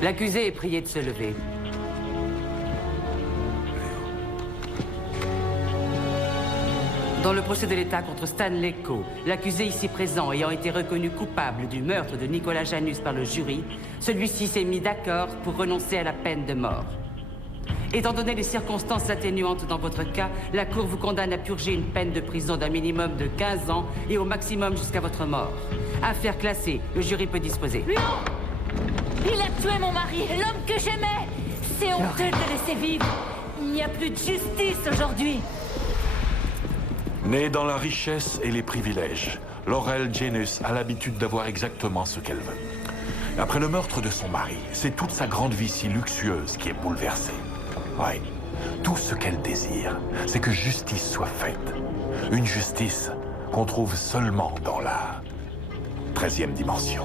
L'accusé est prié de se lever. Dans le procès de l'État contre Stanley Coe, l'accusé ici présent ayant été reconnu coupable du meurtre de Nicolas Janus par le jury, celui-ci s'est mis d'accord pour renoncer à la peine de mort. Étant donné les circonstances atténuantes dans votre cas, la Cour vous condamne à purger une peine de prison d'un minimum de 15 ans et au maximum jusqu'à votre mort. Affaire classée, le jury peut disposer. Non! Il a tué mon mari, l'homme que j'aimais! C'est honteux de le laisser vivre! Il n'y a plus de justice aujourd'hui! Née dans la richesse et les privilèges, Laurel Janus a l'habitude d'avoir exactement ce qu'elle veut. Après le meurtre de son mari, c'est toute sa grande vie si luxueuse qui est bouleversée. Oui, tout ce qu'elle désire, c'est que justice soit faite. Une justice qu'on trouve seulement dans la 13e dimension.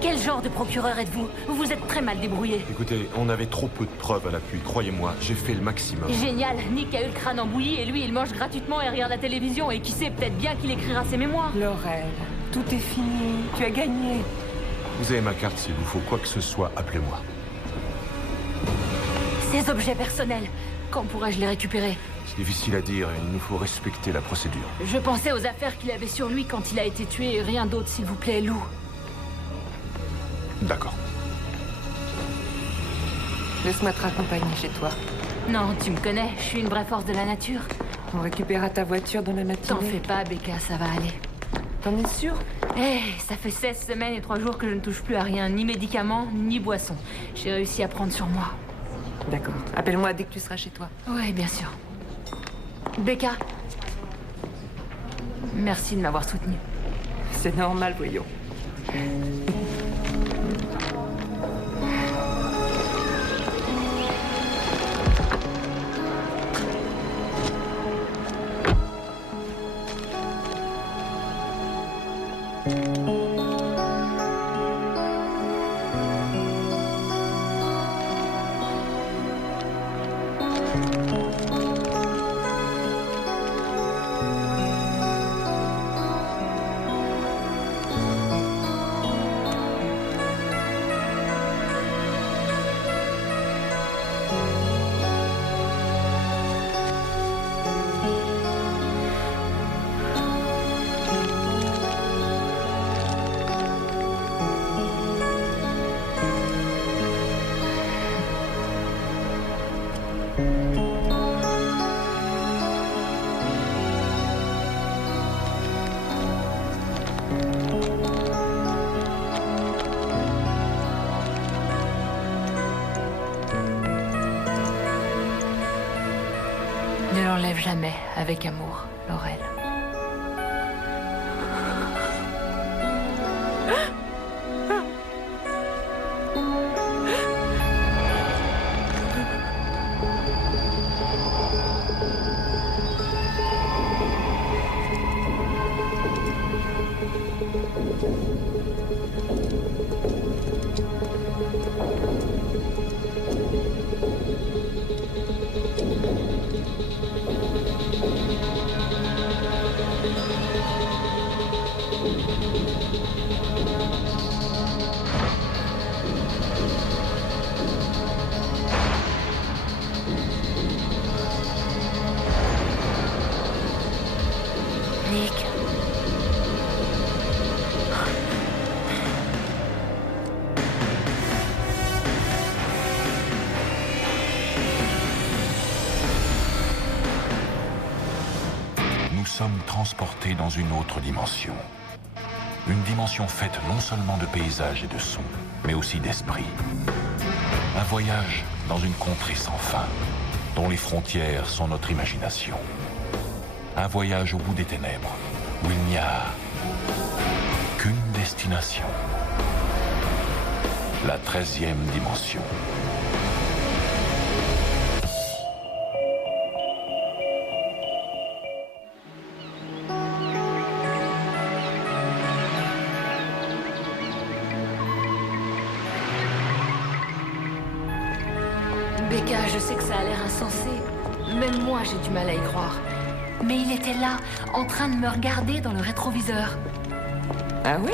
Quel genre de procureur êtes-vous? Vous vous êtes très mal débrouillé. Écoutez, on avait trop peu de preuves à l'appui, croyez-moi, j'ai fait le maximum. Génial, Nick a eu le crâne en bouillie et lui il mange gratuitement et regarde la télévision et qui sait, peut-être bien qu'il écrira ses mémoires. Laurel, tout est fini, tu as gagné. Vous avez ma carte, s'il vous faut quoi que ce soit, appelez-moi. Ces objets personnels, quand pourrais-je les récupérer? C'est difficile à dire, il nous faut respecter la procédure. Je pensais aux affaires qu'il avait sur lui quand il a été tué et rien d'autre, s'il vous plaît, Lou. D'accord. Laisse-moi te raccompagner chez toi. Non, tu me connais, je suis une vraie force de la nature. On récupérera ta voiture dans la T'en matinée. fais pas, Becca, ça va aller. T'en es sûr? Ça fait 16 semaines et 3 jours que je ne touche plus à rien, ni médicaments, ni boissons. J'ai réussi à prendre sur moi. D'accord. Appelle-moi dès que tu seras chez toi. Ouais, bien sûr. Becca. Merci de m'avoir soutenue. C'est normal, voyons. Ne l'enlève jamais avec amour, Laurel. Nick. Nous sommes transportés dans une autre dimension. Une dimension faite non seulement de paysages et de sons, mais aussi d'esprit. Un voyage dans une contrée sans fin, dont les frontières sont notre imagination. Un voyage au bout des ténèbres, où il n'y a qu'une destination. La 13e dimension. Becca, je sais que ça a l'air insensé. Même moi, j'ai du mal à y croire. Mais il était là, en train de me regarder dans le rétroviseur. Ah oui?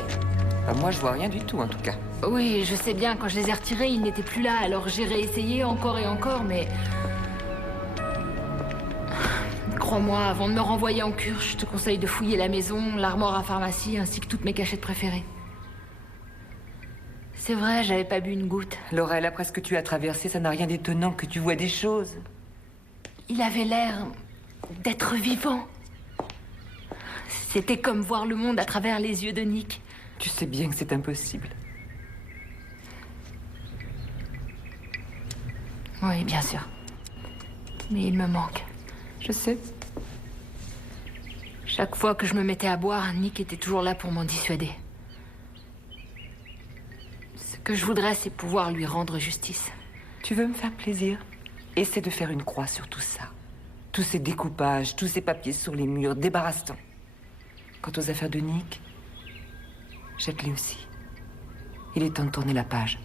Moi, je vois rien du tout, en tout cas. Oui, je sais bien, quand je les ai retirés, ils n'étaient plus là, alors j'ai réessayé encore et encore, mais... Crois-moi, avant de me renvoyer en cure, je te conseille de fouiller la maison, l'armoire à pharmacie, ainsi que toutes mes cachettes préférées. C'est vrai, j'avais pas bu une goutte. Laurel, après ce que tu as traversé, ça n'a rien d'étonnant que tu vois des choses. Il avait l'air d'être vivant. C'était comme voir le monde à travers les yeux de Nick. Tu sais bien que c'est impossible. Oui, bien sûr. Mais il me manque. Je sais. Chaque fois que je me mettais à boire, Nick était toujours là pour m'en dissuader. Ce que je voudrais, c'est pouvoir lui rendre justice. Tu veux me faire plaisir? Essaie de faire une croix sur tout ça. Tous ces découpages, tous ces papiers sur les murs, débarrasse-t'en. Quant aux affaires de Nick, jette-les aussi. Il est temps de tourner la page.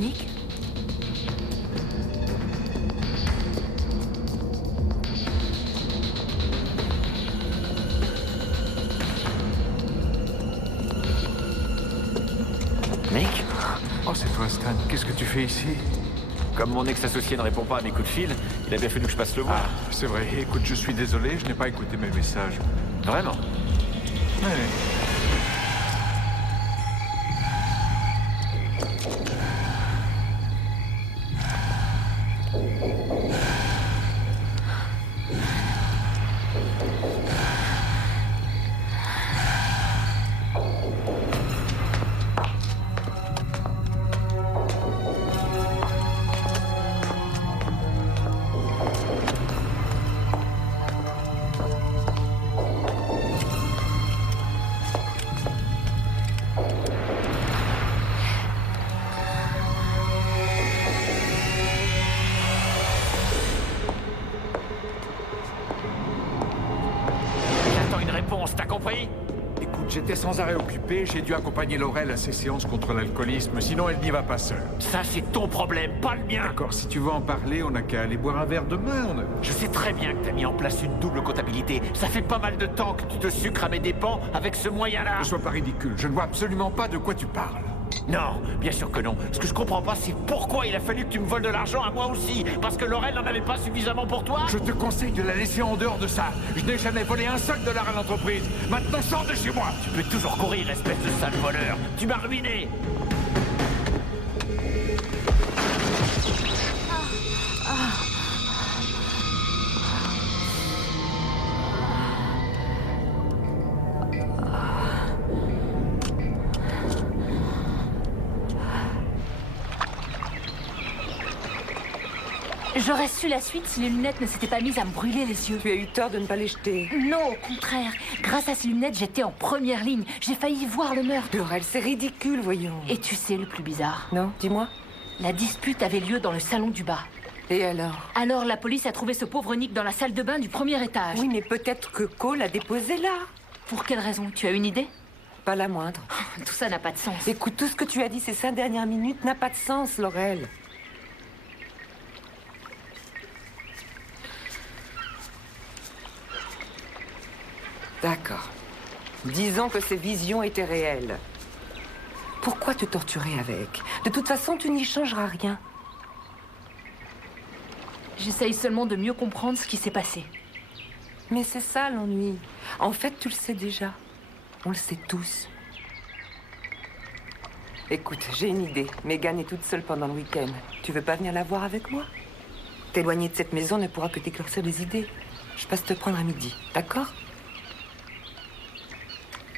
Nick? Nick? Oh, c'est toi, Stan. Qu'est-ce que tu fais ici? Comme mon ex-associé ne répond pas à mes coups de fil, il a bien fallu que je passe le voir. Ah, c'est vrai. Écoute, je suis désolé, je n'ai pas écouté mes messages. Vraiment? Ouais. Écoute, j'étais sans arrêt occupé, j'ai dû accompagner Laurel à ses séances contre l'alcoolisme, sinon elle n'y va pas seule. Ça, c'est ton problème, pas le mien. D'accord, si tu veux en parler, on n'a qu'à aller boire un verre demain. Je sais très bien que t'as mis en place une double comptabilité. Ça fait pas mal de temps que tu te sucres à mes dépens avec ce moyen-là. Ne sois pas ridicule, je ne vois absolument pas de quoi tu parles. Non, bien sûr que non. Ce que je comprends pas, c'est pourquoi il a fallu que tu me voles de l'argent à moi aussi. Parce que Laurel n'en avait pas suffisamment pour toi. Je te conseille de la laisser en dehors de ça. Je n'ai jamais volé un seul dollar à l'entreprise. Maintenant, sors de chez moi. Tu peux toujours courir, espèce de sale voleur. Tu m'as ruiné. J'aurais su la suite si les lunettes ne s'étaient pas mises à me brûler les yeux. Tu as eu tort de ne pas les jeter. Non, au contraire. Grâce à ces lunettes, j'étais en première ligne. J'ai failli voir le meurtre. Laurel, c'est ridicule, voyons. Et tu sais le plus bizarre? Non, dis-moi. La dispute avait lieu dans le salon du bas. Et alors? Alors la police a trouvé ce pauvre Nick dans la salle de bain du premier étage. Oui, mais peut-être que Cole l'a déposé là. Pour quelle raison? Tu as une idée? Pas la moindre. Tout ça n'a pas de sens. Écoute, tout ce que tu as dit ces 5 dernières minutes n'a pas de sens, Laurel. D'accord. Disons que ces visions étaient réelles. Pourquoi te torturer avec? De toute façon, tu n'y changeras rien. J'essaye seulement de mieux comprendre ce qui s'est passé. Mais c'est ça l'ennui. En fait, tu le sais déjà. On le sait tous. Écoute, j'ai une idée. Megan est toute seule pendant le week-end. Tu veux pas venir la voir avec moi? T'éloigner de cette maison ne pourra que t'éclaircir des idées. Je passe te prendre à midi, d'accord?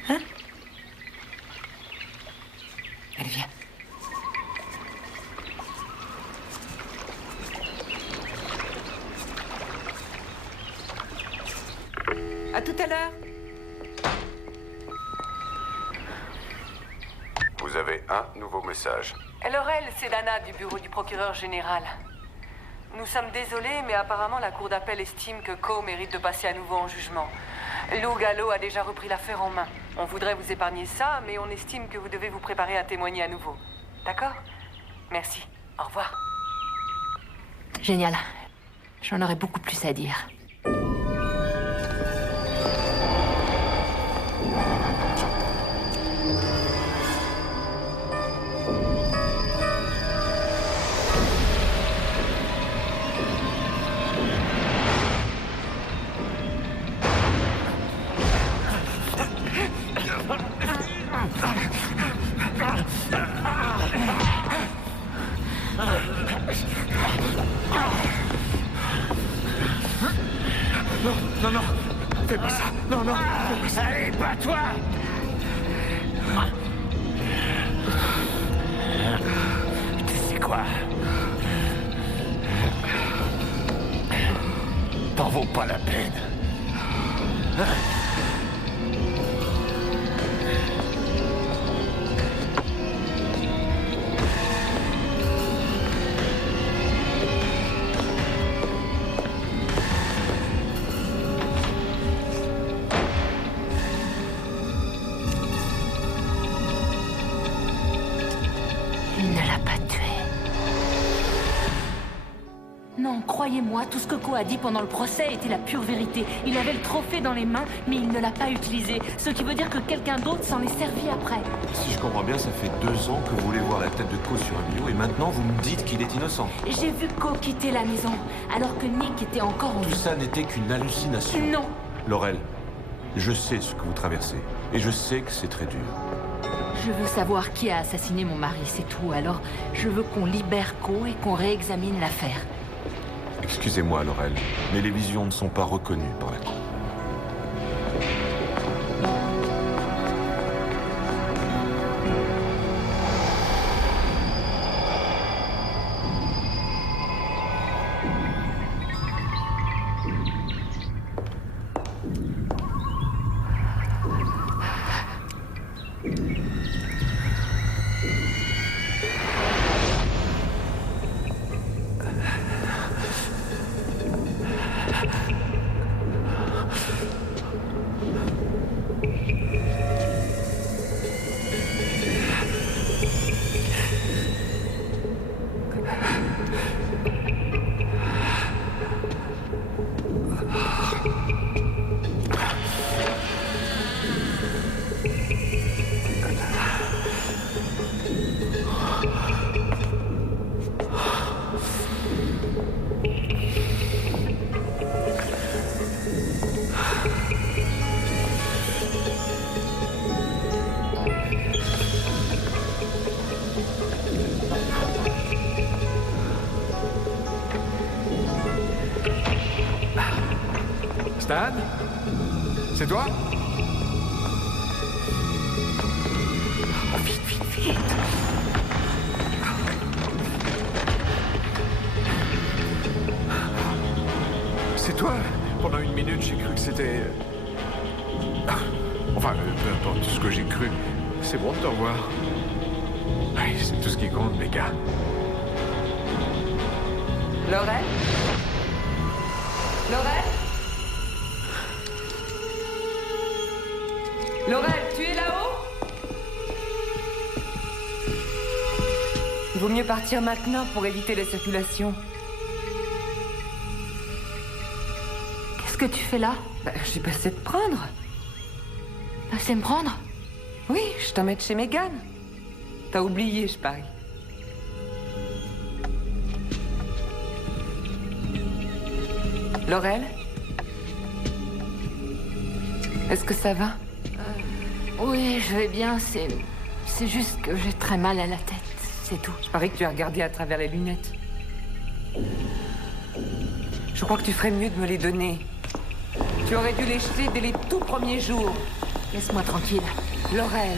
Hein? Allez, viens. À tout à l'heure. Vous avez un nouveau message. Laurel, c'est Lana du bureau du procureur général. Nous sommes désolés, mais apparemment la cour d'appel estime que Coe mérite de passer à nouveau en jugement. Lou Gallo a déjà repris l'affaire en main. On voudrait vous épargner ça, mais on estime que vous devez vous préparer à témoigner à nouveau. D'accord? Merci. Au revoir. Génial. J'en aurais beaucoup plus à dire. Non, non, fais pas ça. Non, non, fais pas ça. Allez, bats-toi. Tu sais quoi? T'en vaut pas la peine. Il ne l'a pas tué. Non, croyez-moi, tout ce que Coe a dit pendant le procès était la pure vérité. Il avait le trophée dans les mains, mais il ne l'a pas utilisé. Ce qui veut dire que quelqu'un d'autre s'en est servi après. Si je comprends bien, ça fait 2 ans que vous voulez voir la tête de Coe sur un bio et maintenant vous me dites qu'il est innocent. J'ai vu Coe quitter la maison, alors que Nick était encore en Tout vie. ça n'était qu'une hallucination. Non. Laurel, je sais ce que vous traversez et je sais que c'est très dur. Je veux savoir qui a assassiné mon mari, c'est tout. Alors, je veux qu'on libère Coe et qu'on réexamine l'affaire. Excusez-moi, Laurel, mais les visions ne sont pas reconnues par la Cour. Stan? C'est toi? Oh, vite, vite, vite. C'est toi? Pendant une minute, j'ai cru que c'était... Enfin, peu importe ce que j'ai cru. C'est bon de te revoir. Ouais, c'est tout ce qui compte, les gars. Laurel? Laurel? Laurel, tu es là-haut? Il vaut mieux partir maintenant pour éviter la circulation. Qu'est-ce que tu fais là? Je suis passée te prendre. Passez me prendre? Oui, je t'emmène chez Megan. T'as oublié, je parie. Laurel? Est-ce que ça va? Oui, je vais bien, c'est juste que j'ai très mal à la tête, c'est tout. Je parie que tu as regardé à travers les lunettes. Je crois que tu ferais mieux de me les donner. Tu aurais dû les jeter dès les tout premiers jours. Laisse-moi tranquille. Laurel.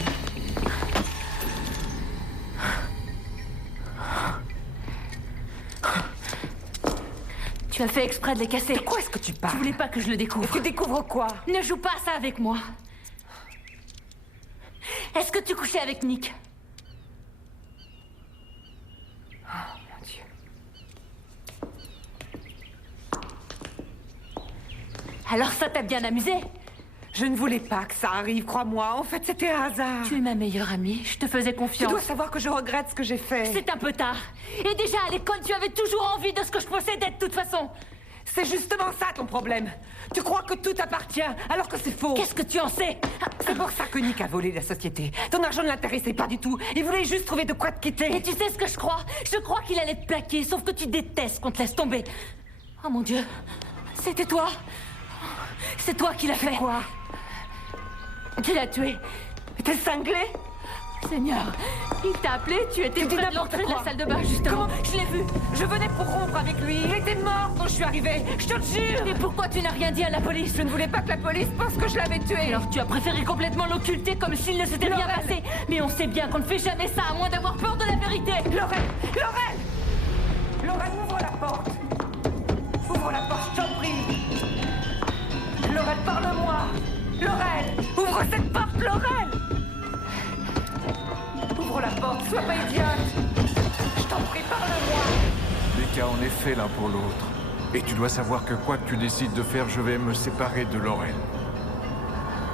Tu as fait exprès de les casser. De quoi est-ce que tu parles? Tu voulais pas que je le découvre. Tu découvres quoi? Ne joue pas à ça avec moi. Est-ce que tu couchais avec Nick? Oh, mon Dieu. Alors ça t'a bien amusé? Je ne voulais pas que ça arrive, crois-moi. En fait, c'était un hasard. Tu es ma meilleure amie, je te faisais Tu confiance. dois savoir que je regrette ce que j'ai fait. C'est un peu tard. Et déjà à l'école, tu avais toujours envie de ce que je possédais de toute façon. C'est justement ça ton problème. Tu crois que tout t'appartient, alors que c'est faux. Qu'est-ce que tu en sais? C'est pour ça que Nick a volé la société. Ton argent ne l'intéressait pas du tout. Il voulait juste trouver de quoi te quitter. Et tu sais ce que je crois? Je crois qu'il allait te plaquer, sauf que tu détestes qu'on te laisse tomber. Oh mon Dieu, c'était toi. C'est toi qui l'as fait. Quoi? Tu l'as tué. T'es cinglé? Seigneur, il t'a appelé, tu étais Tu dis près de n'importe l'entrée de la quoi. salle de bain, justement. Comment? Je l'ai vu. Je venais pour rompre avec lui. Il était mort quand je suis arrivée. Je te le jure. Et pourquoi tu n'as rien dit à la police? Je ne voulais pas que la police pense que je l'avais tué. Alors tu as préféré complètement l'occulter comme s'il ne s'était rien Laurel. passé. Mais on sait bien qu'on ne fait jamais ça à moins d'avoir peur de la vérité. Laurel! Laurel! Laurel, ouvre la porte. Ouvre la porte, je t'en prie. Laurel, parle-moi. Laurel, ouvre cette porte, Laurel. Ouvre la porte, sois pas idiote. Je t'en prie, parle-moi. Les cas en effet l'un pour l'autre. Et tu dois savoir que quoi que tu décides de faire, je vais me séparer de Laurel.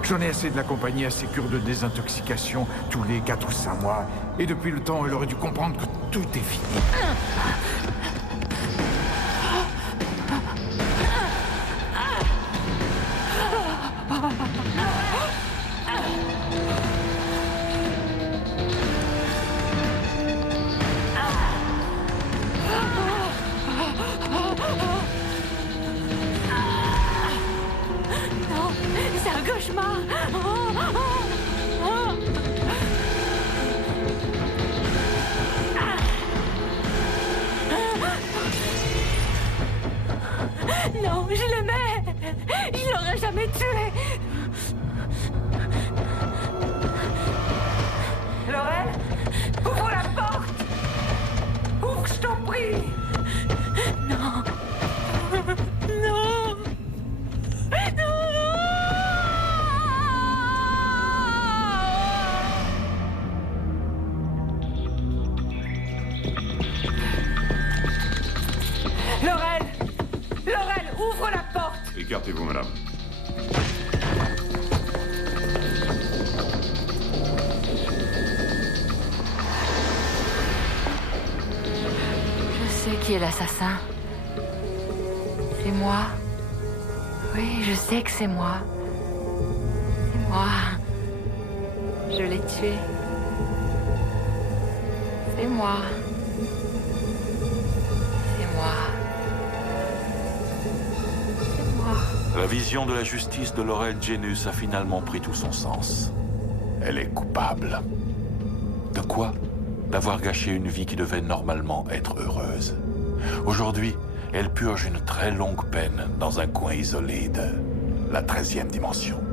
J'en ai assez de l'accompagner à ses cures de désintoxication tous les 4 ou 5 mois. Et depuis le temps, elle aurait dû comprendre que tout est fini. Non, c'est un cauchemar. Non, je l'aimais. Je l'aurais jamais tué. Laurel, ouvre la porte. Ouvre, je t'en prie. Non. Non. Laurel! Laurel, ouvre la porte. Écartez-vous, madame. Je sais qui est l'assassin. C'est moi. Oui, je sais que c'est moi. C'est moi. Je l'ai tué. C'est moi. C'est moi. C'est moi. La vision de la justice de Laurel Janus a finalement pris tout son sens. Elle est coupable. De quoi? D'avoir gâché une vie qui devait normalement être heureuse. Aujourd'hui, elle purge une très longue peine dans un coin isolé de la 13e dimension.